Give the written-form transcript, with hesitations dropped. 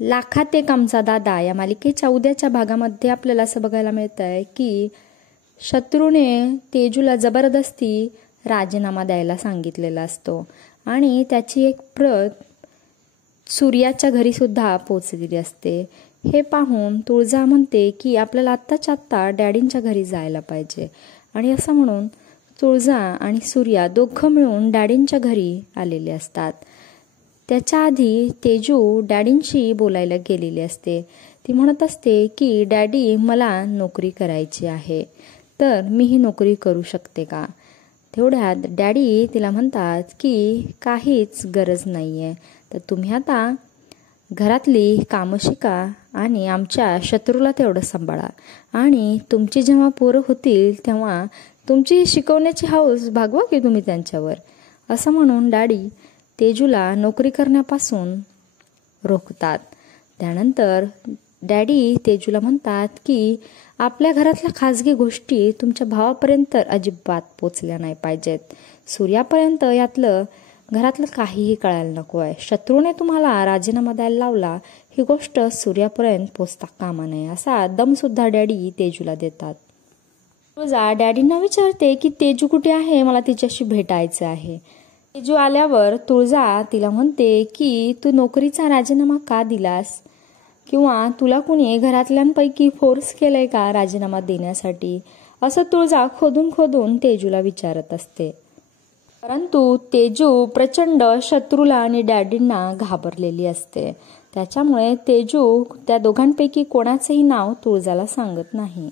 लाखात एक आमचा दादा या मालिकेच्या उद्याच्या भागामध्ये आपल्याला असं बघायला मिळत आहे की शत्रूने तेजूला जबरदस्ती राजीनामा द्यायला सांगितलेला असतो आणि त्याची एक प्रत सूर्याच्या घरी सुद्धा पोहोचलेली असते। हे पाहून तुळजा म्हणते की आपल्याला आत्ताच्या आत्ता डॅडींच्या घरी जायला पाहिजे आणि असं म्हणून तुळजा आणि सूर्या दोघं मिळून डॅडींच्या घरी आलेले असतात। त्याच्या आधी तेजू डॅडींशी बोलायला गेलेली असते। ती म्हणत असते की डॅडी मला नोकरी करायची आहे, तर मी ही नोकरी करू शकते का? तेवढ्यात डॅडी तिला म्हणतात की काहीच गरज नाही आहे, तर तुम्ही आता घरातली कामं शिका आणि आमच्या शत्रूला तेवढं सांभाळा आणि तुमची जेव्हा पोरं होतील तेव्हा तुमची शिकवण्याची हौस भागवा की तुम्ही त्यांच्यावर। असं म्हणून डॅडी तेजूला नोकरी करण्यापासून रोखतात। त्यानंतर डॅडी तेजूला म्हणतात की आपल्या घरातल्या खाजगी गोष्टी तुमच्या भावापर्यंत अजिबात पोचल्या नाही पाहिजेत, सूर्यापर्यंत यातलं घरातलं काहीही कळायला नको आहे। शत्रूने तुम्हाला राजीनामा द्यायला लावला ही गोष्ट सूर्यापर्यंत पोचता कामा नये, असा दमसुद्धा डॅडी तेजूला देतात। तुळजा डॅडींना विचारते की तेजू कुठे आहे, मला तिच्याशी भेटायचं आहे। तेजू आल्यावर तुळजा तिला म्हणते की तू नोकरीचा राजीनामा का दिलास, किंवा तुला कुणी घरातल्यांपैकी फोर्स केलंय का राजीनामा देण्यासाठी, असं तुळजा खोदून खोदून तेजूला विचारत असते। परंतु तेजू प्रचंड शत्रूला आणि डॅडींना घाबरलेली असते, त्याच्यामुळे तेजू त्या दोघांपैकी कोणाचंही नाव तुळजाला सांगत नाही।